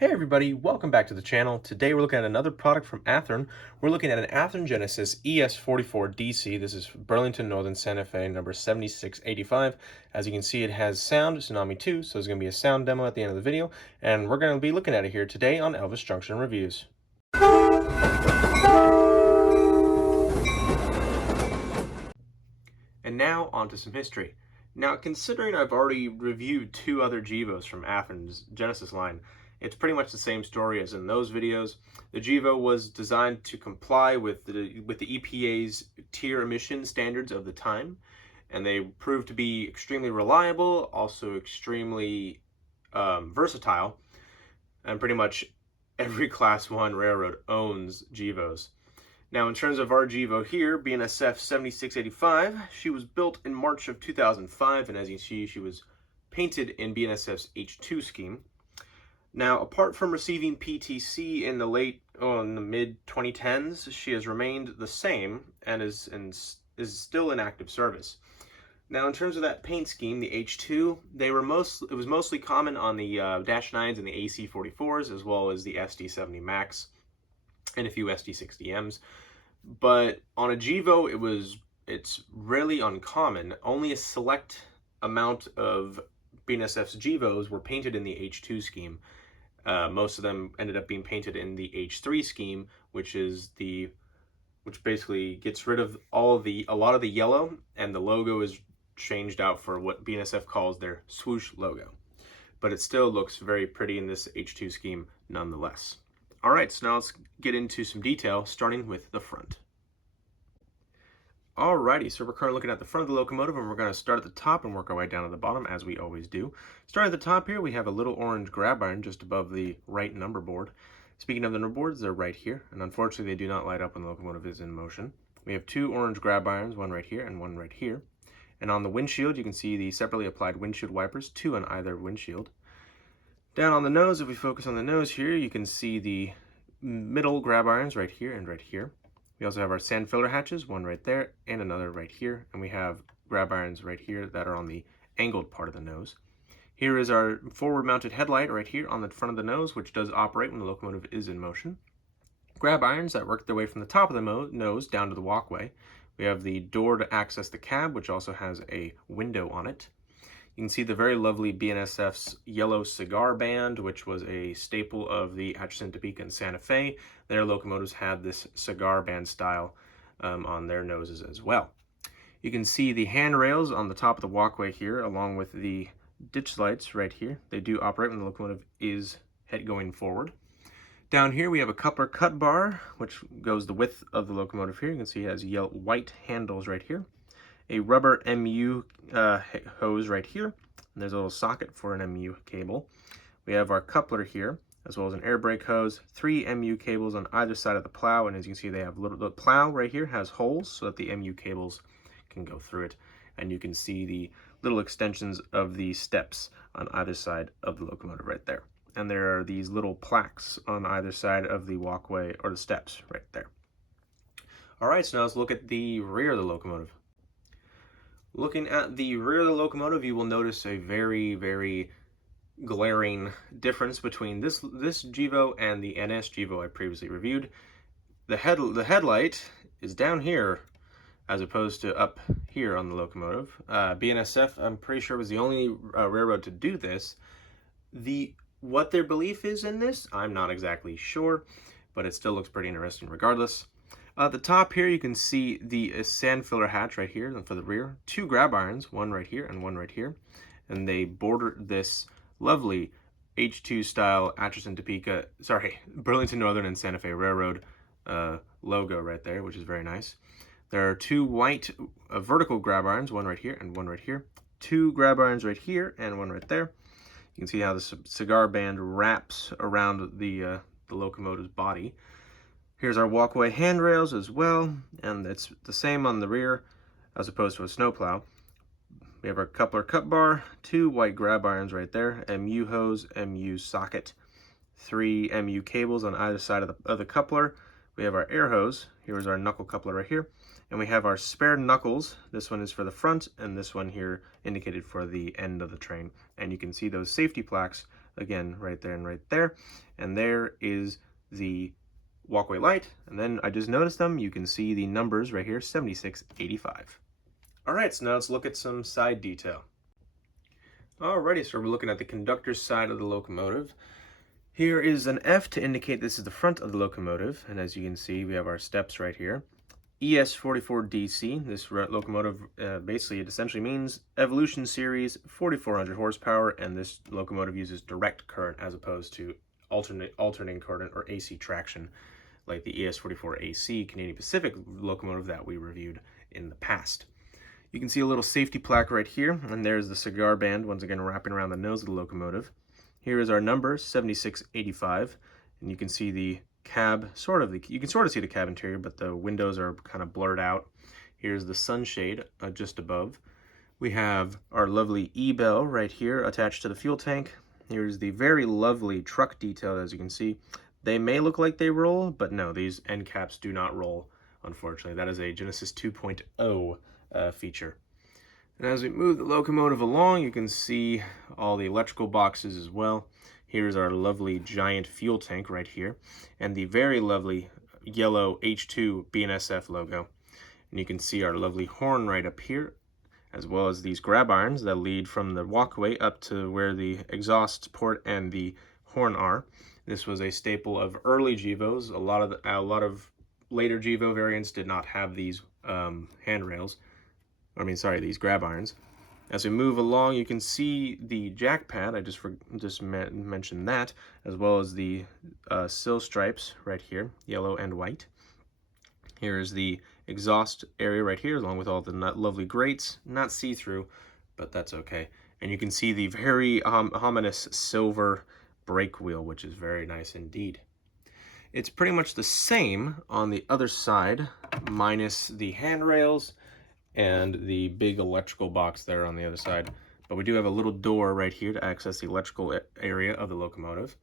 Hey everybody, welcome back to the channel. Today we're looking at another product from Athearn. We're looking at an Athearn Genesis ES44DC. This is Burlington Northern Santa Fe number 7685. As you can see, it has sound, Tsunami 2, so there's going to be a sound demo at the end of the video, and we're going to be looking at it here today on Elvis Junction Reviews. And now onto some history. Now, considering I've already reviewed two other Gevos from Athearn's Genesis line, it's pretty much the same story as in those videos. The Gevo was designed to comply with the EPA's tier emission standards of the time, and they proved to be extremely reliable, also extremely versatile, and pretty much every Class 1 railroad owns Gevos. Now, in terms of our Gevo here, BNSF 7685, she was built in March of 2005, and as you see, she was painted in BNSF's H2 scheme. Now, apart from receiving PTC in the mid-2010s, she has remained the same and is still in active service. Now, in terms of that paint scheme, the H2, it was mostly common on the Dash 9s and the AC44s, as well as the SD70 Max and a few SD60Ms. But on a Gevo, it's really uncommon. Only a select amount of BNSF's Gevos were painted in the H2 scheme. Most of them ended up being painted in the H3 scheme, which basically gets rid of a lot of the yellow, and the logo is changed out for what BNSF calls their swoosh logo. But it still looks very pretty in this H2 scheme nonetheless. All right, so now let's get into some detail, starting with the front. Alrighty, so we're currently looking at the front of the locomotive, and we're going to start at the top and work our way down to the bottom, as we always do. Starting at the top here, we have a little orange grab iron just above the right number board. Speaking of the number boards, they're right here, and unfortunately they do not light up when the locomotive is in motion. We have two orange grab irons, one right here and one right here. And on the windshield, you can see the separately applied windshield wipers, two on either windshield. Down on the nose, if we focus on the nose here, you can see the middle grab irons right here and right here. We also have our sand filler hatches, one right there and another right here. And we have grab irons right here that are on the angled part of the nose. Here is our forward mounted headlight right here on the front of the nose, which does operate when the locomotive is in motion. Grab irons that work their way from the top of the nose down to the walkway. We have the door to access the cab, which also has a window on it. You can see the very lovely BNSF's yellow cigar band, which was a staple of the Atchison, Topeka, and Santa Fe. Their locomotives had this cigar band style on their noses as well. You can see the handrails on the top of the walkway here, along with the ditch lights right here. They do operate when the locomotive is going forward. Down here we have a coupler cut bar, which goes the width of the locomotive here. You can see it has white handles right here. A rubber MU hose right here, and there's a little socket for an MU cable. We have our coupler here, as well as an air brake hose, three MU cables on either side of the plow, and as you can see, the plow right here has holes so that the MU cables can go through it, and you can see the little extensions of the steps on either side of the locomotive right there. And there are these little plaques on either side of the walkway, or the steps right there. All right, so now let's look at the rear of the locomotive. Looking at the rear of the locomotive, you will notice a very, very glaring difference between this Gevo and the NS Gevo I previously reviewed. The headlight is down here as opposed to up here on the locomotive. BNSF, I'm pretty sure, was the only railroad to do this. What their belief is in this, I'm not exactly sure, but it still looks pretty interesting regardless. At the top here, you can see the sand filler hatch right here for the rear. Two grab irons, one right here and one right here. And they border this lovely H2 style Burlington Northern and Santa Fe Railroad logo right there, which is very nice. There are two white vertical grab irons, one right here and one right here. Two grab irons right here and one right there. You can see how the cigar band wraps around the locomotive's body. Here's our walkway handrails as well, and it's the same on the rear as opposed to a snowplow. We have our coupler cut bar, two white grab irons right there, MU hose, MU socket, three MU cables on either side of the coupler. We have our air hose. Here's our knuckle coupler right here. And we have our spare knuckles. This one is for the front, and this one here indicated for the end of the train. And you can see those safety plaques again, right there and right there. And there is the walkway light. And then I just noticed them. You can see the numbers right here, 7685. All right, so now let's look at some side detail. Alrighty, so we're looking at the conductor's side of the locomotive. Here is an F to indicate this is the front of the locomotive, and as you can see, we have our steps right here. ES44DC, this locomotive, basically, it essentially means Evolution Series 4400 horsepower, and this locomotive uses direct current as opposed to alternating current or AC traction, like the ES44AC Canadian Pacific locomotive that we reviewed in the past. You can see a little safety plaque right here, and there's the cigar band, once again wrapping around the nose of the locomotive. Here is our number, 7685, and you can see the cab, you can sort of see the cab interior, but the windows are kind of blurred out. Here's the sunshade just above. We have our lovely E-bell right here attached to the fuel tank. Here's the very lovely truck detail, as you can see. They may look like they roll, but no, these end caps do not roll, unfortunately. That is a Genesis 2.0 feature. And as we move the locomotive along, you can see all the electrical boxes as well. Here's our lovely giant fuel tank right here, and the very lovely yellow H2 BNSF logo. And you can see our lovely horn right up here, as well as these grab irons that lead from the walkway up to where the exhaust port and the horn are. This was a staple of early Gevos. A lot of later Gevo variants did not have these handrails. These grab irons. As we move along, you can see the jack pad. I just mentioned that, as well as the sill stripes right here, yellow and white. Here is the exhaust area right here, along with all the lovely grates. Not see-through, but that's okay. And you can see the very ominous silver brake wheel, which is very nice indeed. It's pretty much the same on the other side, minus the handrails and the big electrical box there on the other side. But we do have a little door right here to access the electrical area of the locomotive.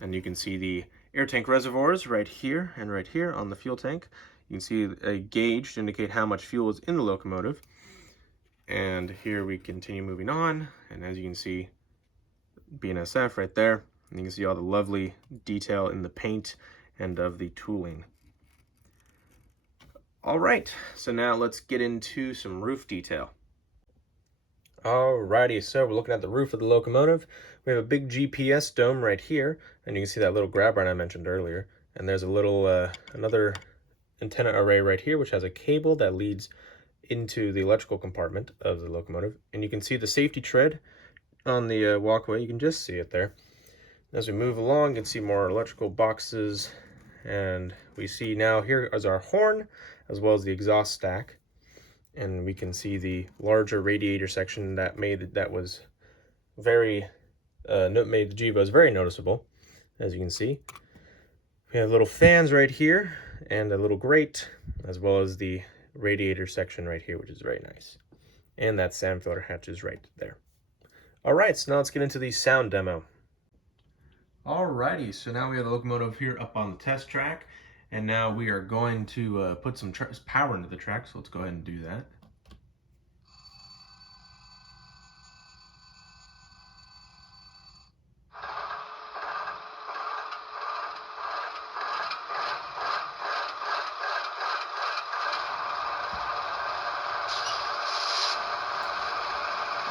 And you can see the air tank reservoirs right here and right here on the fuel tank. You can see a gauge to indicate how much fuel is in the locomotive. And here we continue moving on. And as you can see, BNSF right there. And you can see all the lovely detail in the paint and of the tooling. All right, so now let's get into some roof detail. Alrighty, so we're looking at the roof of the locomotive. We have a big GPS dome right here, and you can see that little grab iron I mentioned earlier. And there's a little, another antenna array right here, which has a cable that leads into the electrical compartment of the locomotive. And you can see the safety tread on the walkway. You can just see it there. As we move along, you can see more electrical boxes, and we see now here is our horn, as well as the exhaust stack, and we can see the larger radiator section that made the Gevos very noticeable. As you can see, we have little fans right here and a little grate, as well as the radiator section right here, which is very nice, and that sand filter hatch is right there. All right, so now let's get into the sound demo. Alrighty, so now we have the locomotive here up on the test track, and now we are going to put some power into the track, so let's go ahead and do that.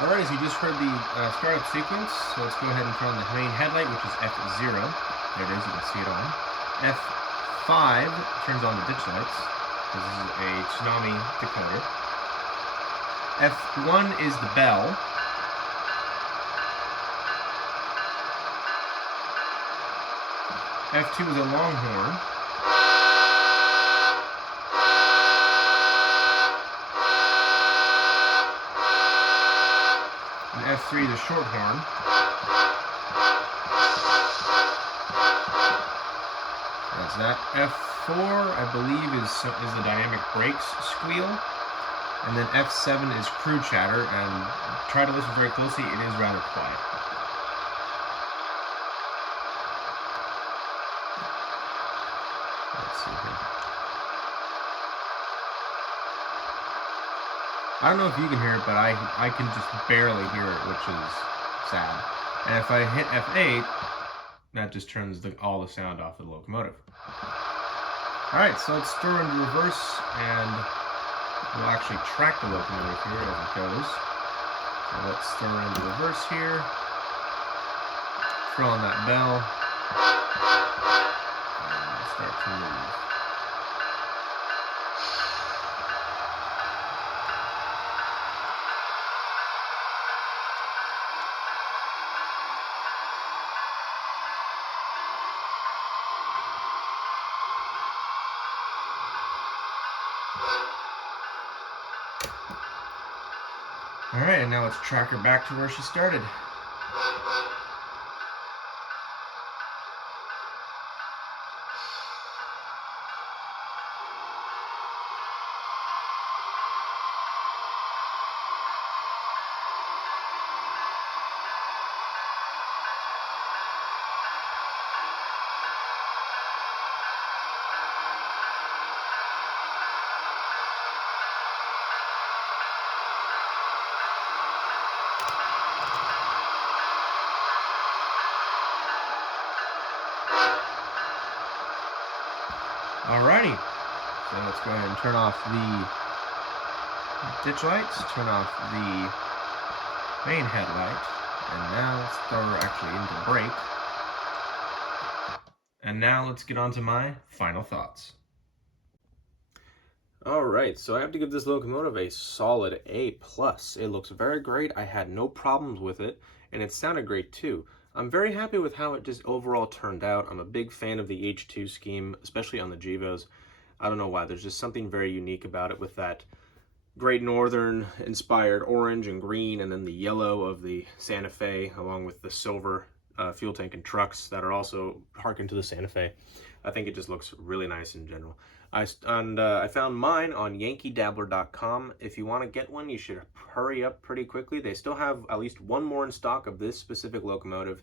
Alright, so you just heard the startup sequence, so let's go ahead and turn on the main headlight, which is F0. There it is, you can see it on. F5 turns on the ditch lights. This is a tsunami decoder. F1 is the bell. F2 is a longhorn. And F3 is a short horn. That's that. F4, I believe, is the dynamic brakes squeal. And then F7 is crew chatter, and try to listen very closely, it is rather quiet. Let's see here. I don't know if you can hear it, but I can just barely hear it, which is sad. And if I hit F8, that just turns all the sound off of the locomotive. Alright, so let's throw into reverse, and we'll actually track the locomotive here as it goes. So let's throw into reverse here, throw on that bell, and start to move. Alright, and now let's track her back to where she started. Alrighty, so let's go ahead and turn off the ditch lights, turn off the main headlight, and now let's throw her actually into brake. And now let's get on to my final thoughts. Alright, so I have to give this locomotive a solid A+. It looks very great, I had no problems with it, and it sounded great too. I'm very happy with how it just overall turned out. I'm a big fan of the H2 scheme, especially on the Gevos. I don't know why, there's just something very unique about it with that Great Northern inspired orange and green, and then the yellow of the Santa Fe, along with the silver fuel tank and trucks that are also harken to the Santa Fe. I think it just looks really nice in general. I found mine on yankeedabbler.com. If you want to get one, you should hurry up pretty quickly. They still have at least one more in stock of this specific locomotive.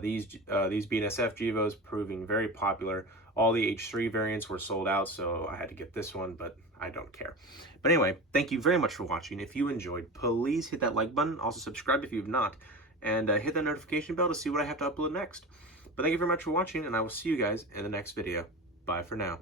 These BNSF Gevos proving very popular. All the H3 variants were sold out, so I had to get this one, but I don't care. But anyway, thank you very much for watching. If you enjoyed, please hit that like button. Also subscribe if you've not, and hit that notification bell to see what I have to upload next. But thank you very much for watching, and I will see you guys in the next video. Bye for now.